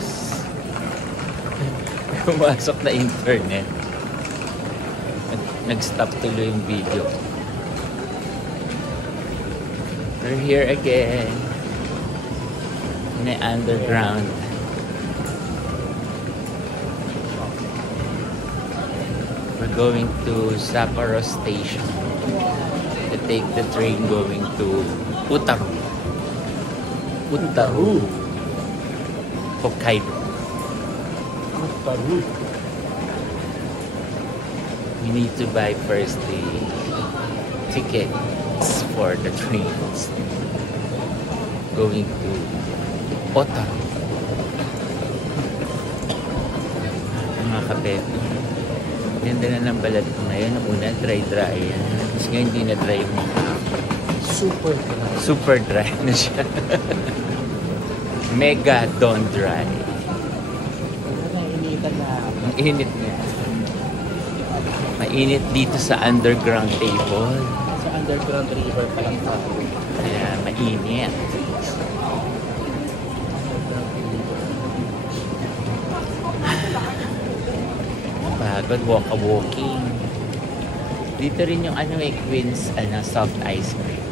Diyos. Pumasok na internet. Nag-stop tuloy yung video. We're here again in the underground. We're going to Sapporo Station to take the train going to Utaru, Hokkaido. We need to buy first the tickets for the trains going to Otaru. Mga kapepi, ganda na ng balat ko ngayon. Una dry yan, tapos ngayon hindi na dry yung mukha. Super dry na siya. Mega don dry. Ang init niya. Mainit dito sa underground table. Sa underground river pa lang tayo. Kaya mainit. Pagod walking. Dito rin yung Queen's soft ice cream.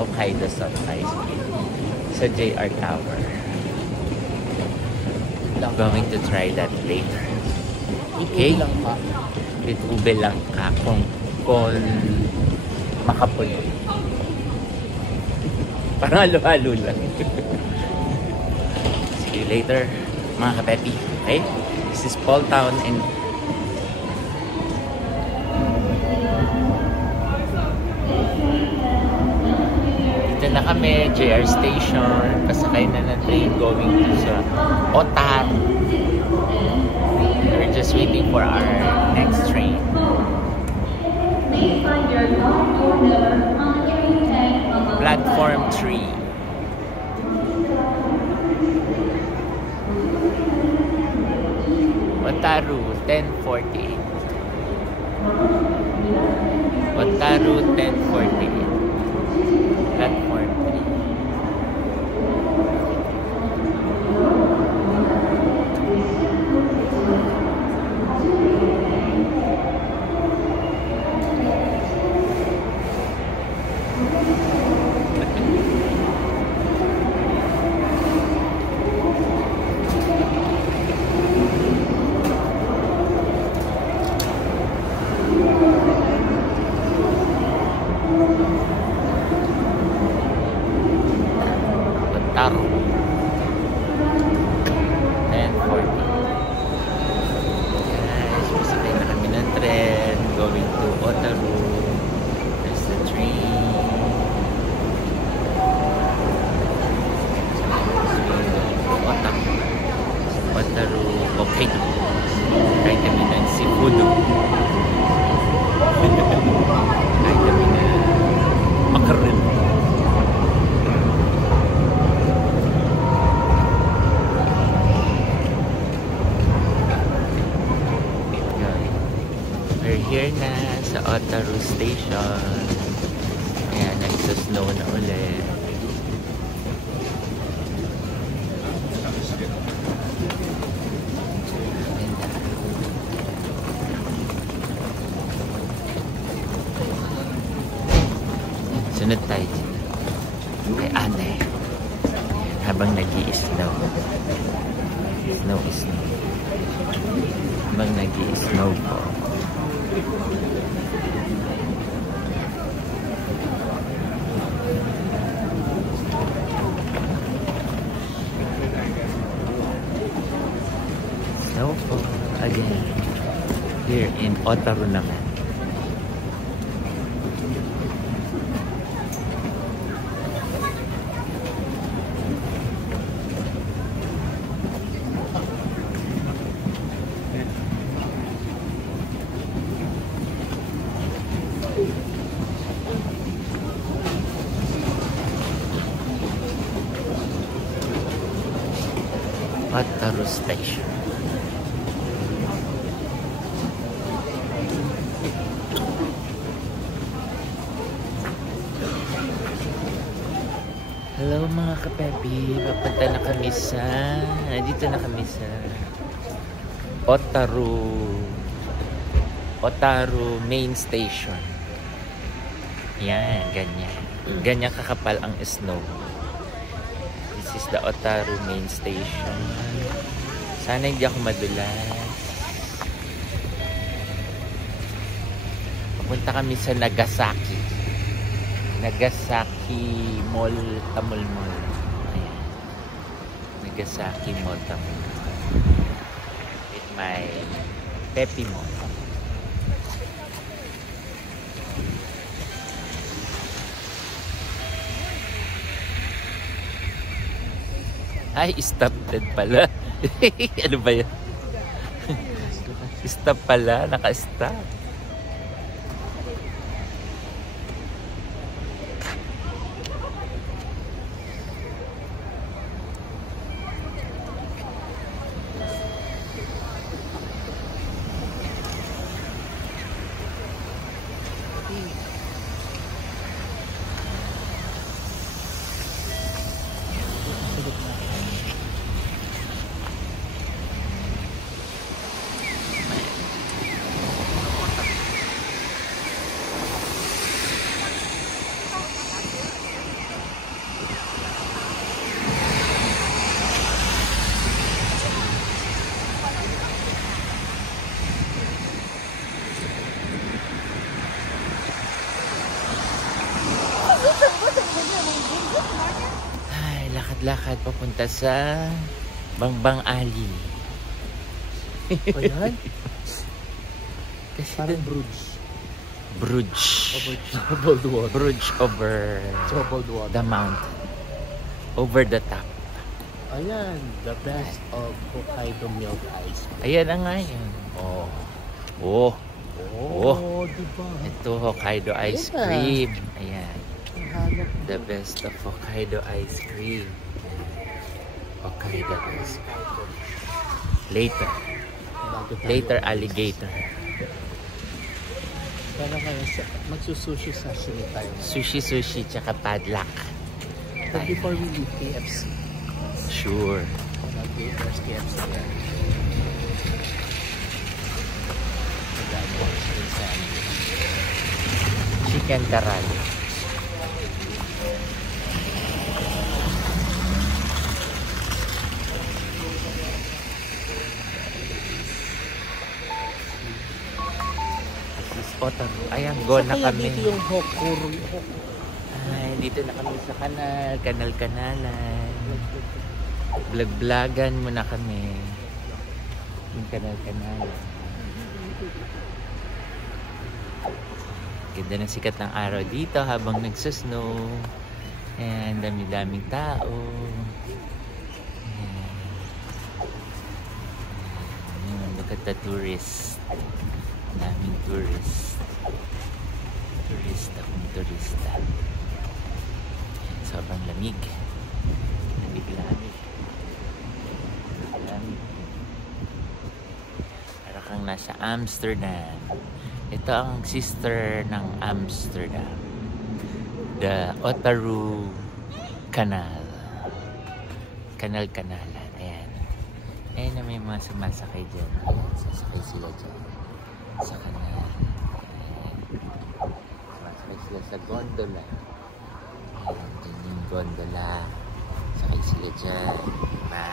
Hokkaido soft ice cream. Sa JR Tower. Going to try that later. Okay? With ube lang ka kung makapul. Parang halo-halo lang. See you later, mga kapepi. Okay? This is Paul Town and dito na kami, JR Station. Pasakay na ng train going to sa Otaru. We're just waiting for our next train. Platform 3. Otaru 10:48. Otaru 10:48. Platform 3. Otaru 10:40. Guys, masakay na kami ng tren going to Otaru. There's the train. Otaru Hokkaido. Kain kami ng seafood. Kain kami ng mackerel. We're here na sa Otaru Station. Ayan, nagsa-snow na ulit. Sunod tayo kay ate habang nag-i-snow. Snow is snow. Habang nag-i-snow po. Snowfall again here in Otaru naman. Otaru Station. Hello mga kapepi, papunta na kami sa... Nandito na kami sa... Otaru Main Station. Yan, ganyan. Ganyan kakapal ang snow. This is the Otaru Main Station. Sana hindi ako madulas. Papunta kami sa Nagasaki. Nagasaki Mall Tamol Mall. Ayan. Nagasaki Mall Tamol Mall. With my Pepi Mall. Ay, stop dead pala. Ano ba yan? Stop pala, naka-stop. Ay, lakad-lakad papunta sa Bangbang Ali. Ayan? Kasi Parang dun- Bruges. Bruges. Troubled water. Bruges over Troubled water. the mountain. Over the top. Ayan, the best of Hokkaido milk ice. Ayan na nga yun. Oh. Oh. Oh, diba? Ito, Hokkaido ice Ayan na. cream. Ayan. Ang hanap. The best of Hokkaido ice cream. Hokkaido ice cream. Later. Bago tayo Later umalis. alligator. Pero ngayon, magsusushi sashimi tayo. Sushi, tsaka padlock. But before we leave KFC, Sure. there's KFC there. Chicken tarali. This is Otaru. Ayan, go na Kaya kami. dito yung Hokuru. Ay, dito na kami sa kanal-kanalan. Vlog-vlogan muna kami. Yung kanal-kanalan. Ganda ng sikat ng araw dito habang nagsusnow. Ayan, dami-daming tao. Ayan. Ayan, look at the tourists. Daming tourists. Turista. Sobrang lamig. Lamig. Para kang nasa Amsterdam. Ito ang sister ng Amsterdam. The Otaru Canal. Kanal-kanalan. Ayan. Ayan na may mga sumasakay dyan. Ayan, sasakay sila dyan. Sa kanal. Ayan. Sumasakay sila sa gondola. Ayan, dyan yung gondola. Sakay sila dyan. Diba?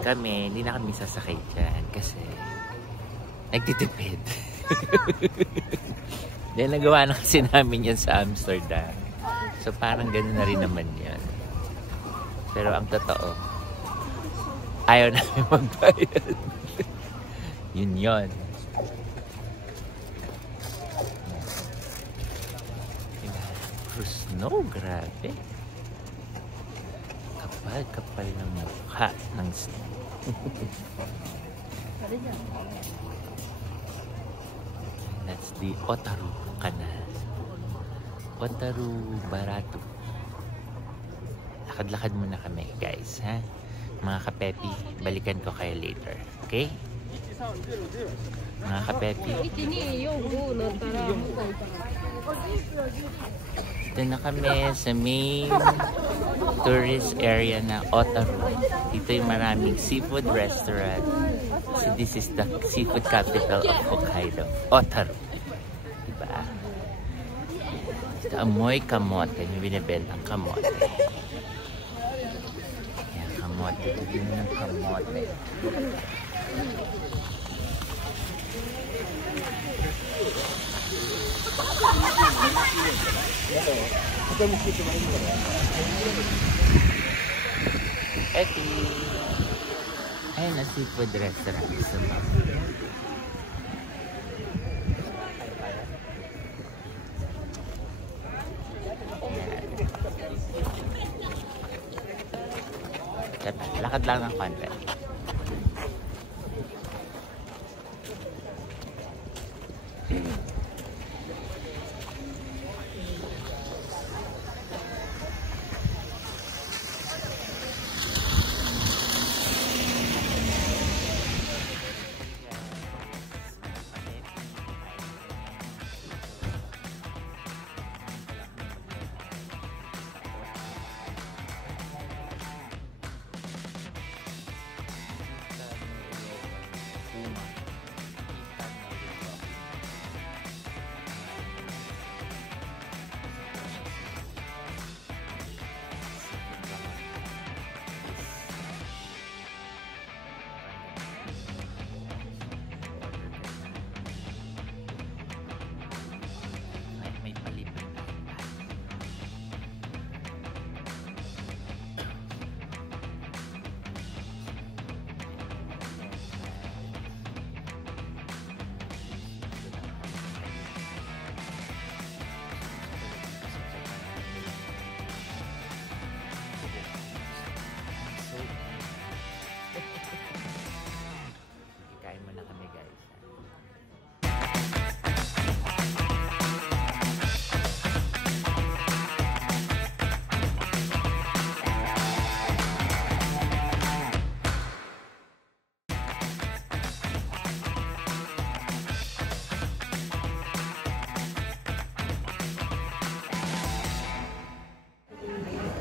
Kami, hindi na kami sasakay dyan kasi nagtitipid. Dahil nagawa na kasi namin yan sa Amsterdam. So parang gano'n na rin naman yan. Pero ang totoo, ayaw namin magbayad. Yun. Snow, grabe. Kapal ng mukha ng snow. That's the Otaru Canal. Otaru Barato. Lakad-lakad muna kami, guys, ha? Mga kapepi, balikan ko kayo later. Okay? Mga kapepi. Ito na kami sa main tourist area na Otaru. Dito yung maraming seafood restaurant. So this is the seafood capital of Hokkaido. Otaru. Diba? Ito, amoy kamote. May binibentang kamote. Yan, kamote. Ito din ng kamote. Eti. Ayun na seafood restaurant sa map. Lakad lang ng konti.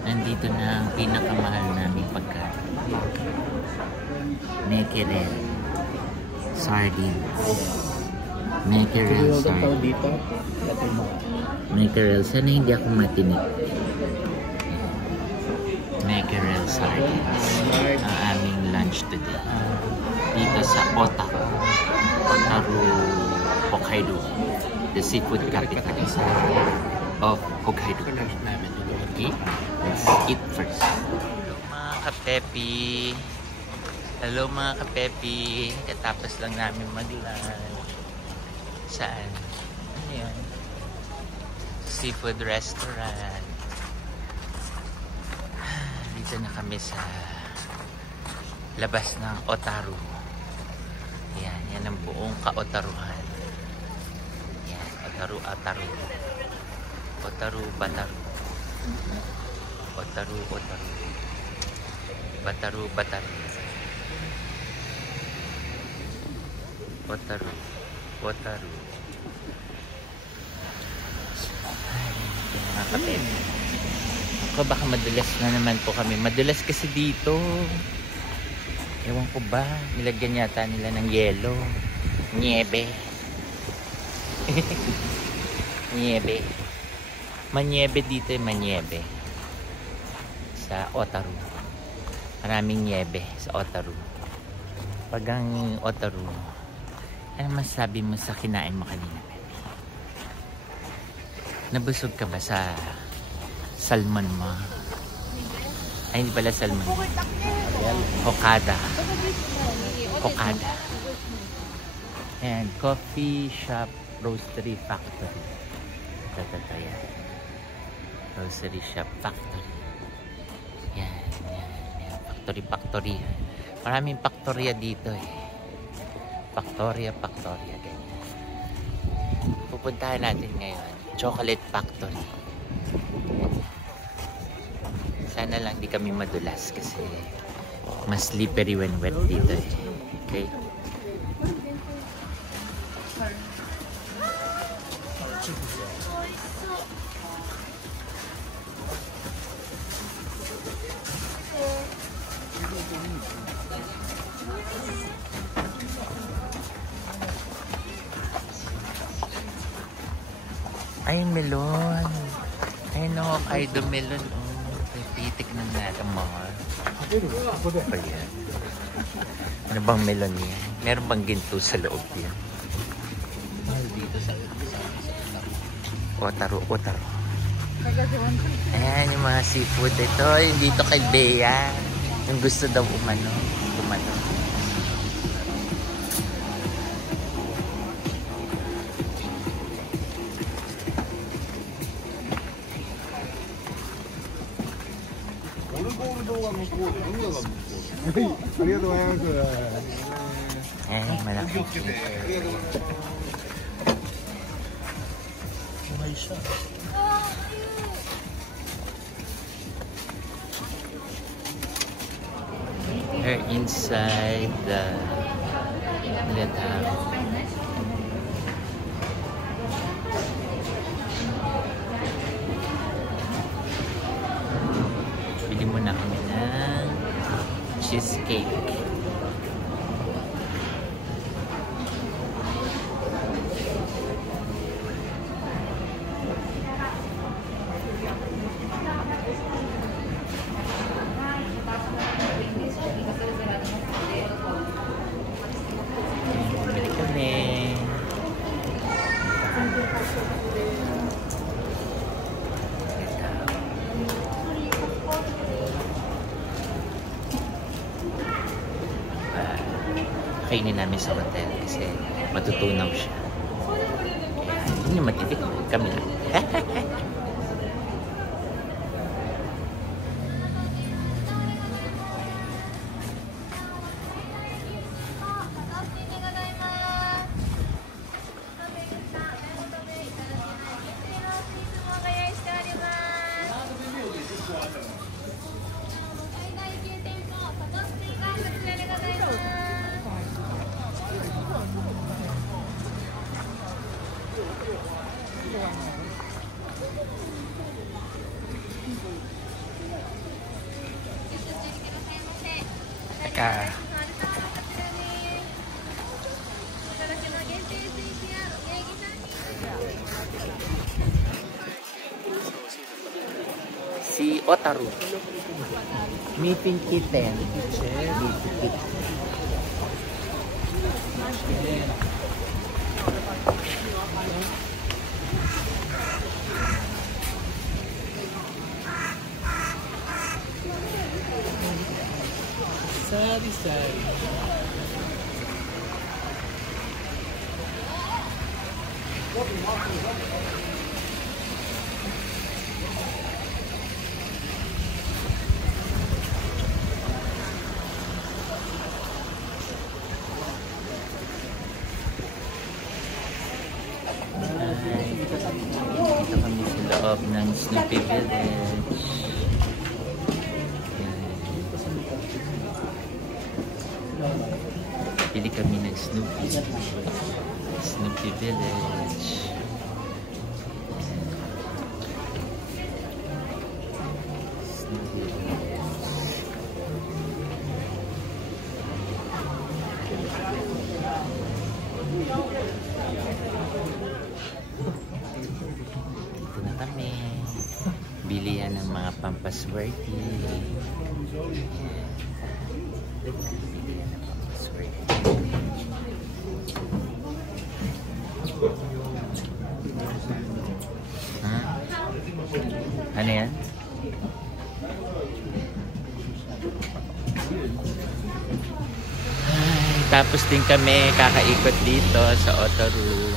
Nandito na ang pinakamahal naming pagkain. Mackerel. Sardines. Mackerel sardines. Mackerel. Sana hindi ako matinik. Mackerel sardines. Ang aming lunch today. Dito sa Otaru. Otaru, Hokkaido. The seafood capital of Hokkaido. Okay? Let's eat first. Hello mga kapepi. Hello mga kapepi. Katapos lang namin mag-lunch. Saan? Ano yun? Seafood restaurant. Dito na kami sa labas ng Otaru. Yan. Yan ang buong ka-Otaruhan. Yan. Otaru, Otaru. Otaru, Bataru. Otaru, Otaru. Bataru, Bataru. Otaru, Otaru. Ay, mga kapit. Ako, baka madulas na naman po kami. Madulas kasi dito. Ewan ko ba, nilagyan yata nila ng yelo. Niebe. Niebe. Manyebe dito, manyebe. Sa Otaru. Maraming niebe sa Otaru. Pag ang Otaru, ano masabi mo sa kinain mo kanina, baby? Nabusog ka ba sa salmon mo? Ay, hindi pala salmon. Hokkada. Hokkada. And coffee shop roastery factory. Ito yan. Grocery shop factory. Yan. Factory. Maraming factoria dito eh. Factoria. Ganyan. Pupuntahan natin ngayon. Chocolate factory. Sana lang di kami madulas kasi mas slippery when wet dito eh. Okay? Ayun, melon. Ayun o, Hokkaido melon. Pipitik na natin mga. Ano yan? Ano bang melon yan? Meron bang ginto sa loob yan? Dito sa Otaro. Ayan yung mga seafood. Ito, yung dito kay Bea. Yung gusto daw umano. Malaki. We're inside the bili muna kami ng cheesecake. Kainin namin sa hotel kasi matutunaw siya. Hindi nyo matitik. Kami lang. Si Otaro. Meeting kitten. Sari-sari. Dito kami sa loob ng Snoopy Village. Pili kami ng Snoopy Village. Dito na kami. Bilihan ng mga pampaswerte. Ano yan? Tapos din kami kakaikot dito sa Otaru.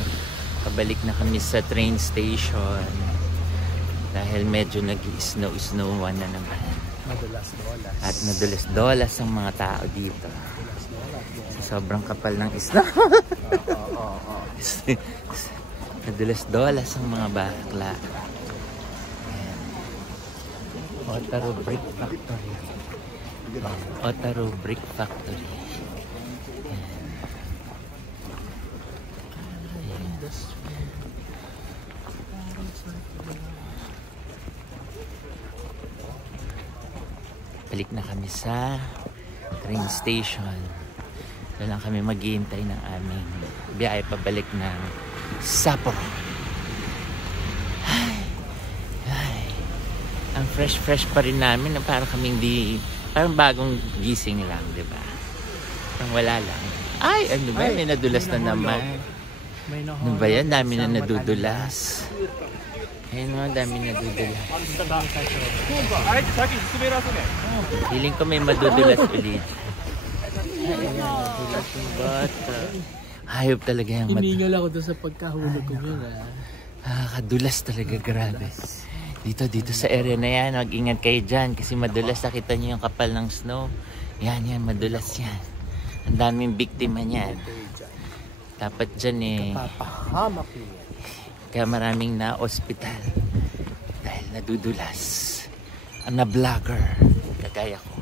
Pabalik na kami sa train station. Dahil medyo nag-snow-snowan na naman. Madulas-dolas. At nadulas-dolas ang mga tao dito. Sobrang kapal ng snow. Nadulas-dolas ang mga bakla. Otaru Brick Factory. Otaru Brick Factory. Balik na kami sa train station. Doon lang kami maghihintay ng aming biyahe pabalik ng Sapporo. fresh pa rin namin. Parang kaming parang bagong gising lang, di ba? Parang wala lang. Ay, ano ba? May nadulas na naman. Ano ba yan? Dami na nadudulas. Ayun mo, dami nadudulas. Feeling ko may madudulas ulit. Ayan, nadudulas yung bata. Hayop talaga yung Hiningal ako doon sa pagkahulog ko yun. Kadulas talaga, grabe. Dito sa area na yan, mag-ingat kayo dyan kasi madulas. Nakita niyo yung kapal ng snow. Yan, madulas yan. Ang daming biktima niyan. Dapat dyan Papahamak niya. kaya maraming na-ospital dahil nadudulas. Ang na-vlogger, kagaya ko.